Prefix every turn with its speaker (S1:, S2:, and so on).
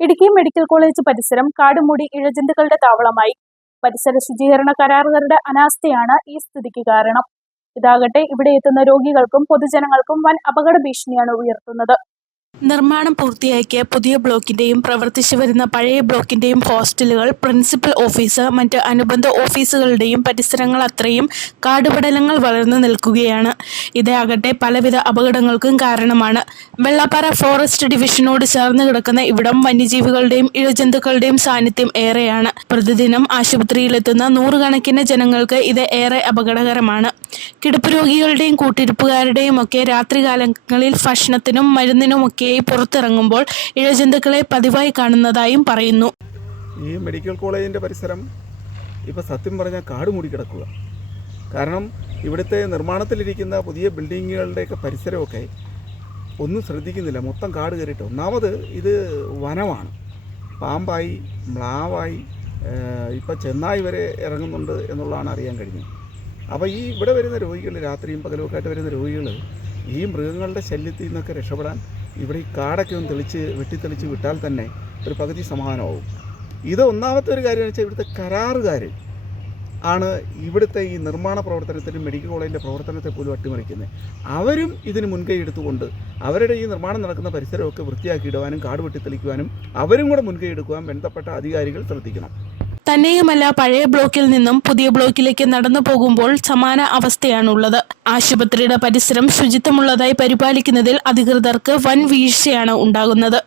S1: Idukki medical college പരിസരം കാടുമൂടി ഇഴജന്തുക്കളുടെ താവളമായി. പരിസര ശുചീകരണ കരാറുകാരുടെ അനാസ്ഥയാണ് ഈ സ്ഥിതിക്ക് കാരണം. ഇതാകട്ടെ ഇവിടെ എത്തുന്ന രോഗികൾക്കും പൊതുജനങ്ങൾക്കും വൻ അപകട ഭീഷണിയാണ് ഉയർത്തുന്നത്. നിർമ്മാണം പൂർത്തിയാക്കിയ പുതിയ ബ്ലോക്കിന്റെയും പ്രവർത്തിച്ചു വരുന്ന പഴയ ബ്ലോക്കിന്റെയും ഹോസ്റ്റലുകൾ പ്രിൻസിപ്പൽ ഓഫീസ് മറ്റ് അനുബന്ധ ഓഫീസുകളുടെയും പരിസരങ്ങൾ അത്രയും കാടുപടലങ്ങൾ വളർന്നു നിൽക്കുകയാണ്. ഇതാകട്ടെ പലവിധ അപകടങ്ങൾക്കും കാരണമാണ്. വെള്ളാപ്പാറ ഫോറസ്റ്റ് ഡിവിഷനോട് ചേർന്ന് കിടക്കുന്ന ഇവിടം വന്യജീവികളുടെയും ഇഴജന്തുക്കളുടെയും സാന്നിധ്യം ഏറെയാണ്. പ്രതിദിനം ആശുപത്രിയിലെത്തുന്ന നൂറുകണക്കിന് ജനങ്ങൾക്ക് ഇത് ഏറെ അപകടകരമാണ്. കിടപ്പ് രോഗികളുടെയും കൂട്ടിരിപ്പുകാരുടെയും ഒക്കെ രാത്രികാലങ്ങളിൽ ഭക്ഷണത്തിനും മരുന്നിനുമൊക്കെയായി പുറത്തിറങ്ങുമ്പോൾ ഇഴജന്തുക്കളെ പതിവായി കാണുന്നതായും പറയുന്നു.
S2: ഈ മെഡിക്കൽ കോളേജിന്റെ പരിസരം ഇപ്പോൾ സത്യം പറഞ്ഞാൽ കാട് മൂടി കിടക്കുക. കാരണം ഇവിടുത്തെ നിർമ്മാണത്തിലിരിക്കുന്ന പുതിയ ബിൽഡിങ്ങുകളുടെയൊക്കെ പരിസരമൊക്കെ ഒന്നും ശ്രദ്ധിക്കുന്നില്ല. മൊത്തം കാട് കയറിയിട്ട് ഒന്നാമത് ഇത് വനമാണ്. പാമ്പായി മ്ലാവായി ഇപ്പം ചെന്നായി വരെ ഇറങ്ങുന്നുണ്ട് എന്നുള്ളതാണ് അറിയാൻ കഴിഞ്ഞത്. അപ്പോൾ ഈ ഇവിടെ വരുന്ന രോഗികൾ രാത്രിയും പകലുമൊക്കെ ആയിട്ട് വരുന്ന രോഗികൾ ഈ മൃഗങ്ങളുടെ ശല്യത്തിൽ നിന്നൊക്കെ രക്ഷപ്പെടാൻ ഇവിടെ ഈ കാടൊക്കെ ഒന്ന് തെളിച്ച് വെട്ടിത്തെളിച്ച് വിട്ടാൽ തന്നെ ഒരു പകുതി സമാധാനമാവും. ഇത് ഒന്നാമത്തെ ഒരു കാര്യം വെച്ചാൽ ഇവിടുത്തെ കരാറുകാർ ആണ് ഇവിടുത്തെ ഈ നിർമ്മാണ പ്രവർത്തനത്തിനും മെഡിക്കൽ കോളേജിന്റെ പ്രവർത്തനത്തെ പോലും അട്ടിമറിക്കുന്നത്. അവരും ഇതിന് മുൻകൈ എടുത്തുകൊണ്ട് അവരുടെ ഈ നിർമ്മാണം നടക്കുന്ന പരിസരമൊക്കെ വൃത്തിയാക്കിയിടുവാനും കാട് വെട്ടിത്തെളിക്കുവാനും അവരും കൂടെ മുൻകൈ എടുക്കുവാൻ ബന്ധപ്പെട്ട അധികാരികൾ ശ്രദ്ധിക്കണം.
S1: തന്നെയുമല്ല പഴയ ബ്ലോക്കിൽ നിന്നും പുതിയ ബ്ലോക്കിലേക്ക് നടന്നു പോകുമ്പോൾ സമാന അവസ്ഥയാണുള്ളത്. ആശുപത്രിയുടെ പരിസരം ശുചിത്വമുള്ളതായി പരിപാലിക്കുന്നതിൽ അധികൃതർക്ക് വൻ വീഴ്ചയാണ് ഉണ്ടാകുന്നത്.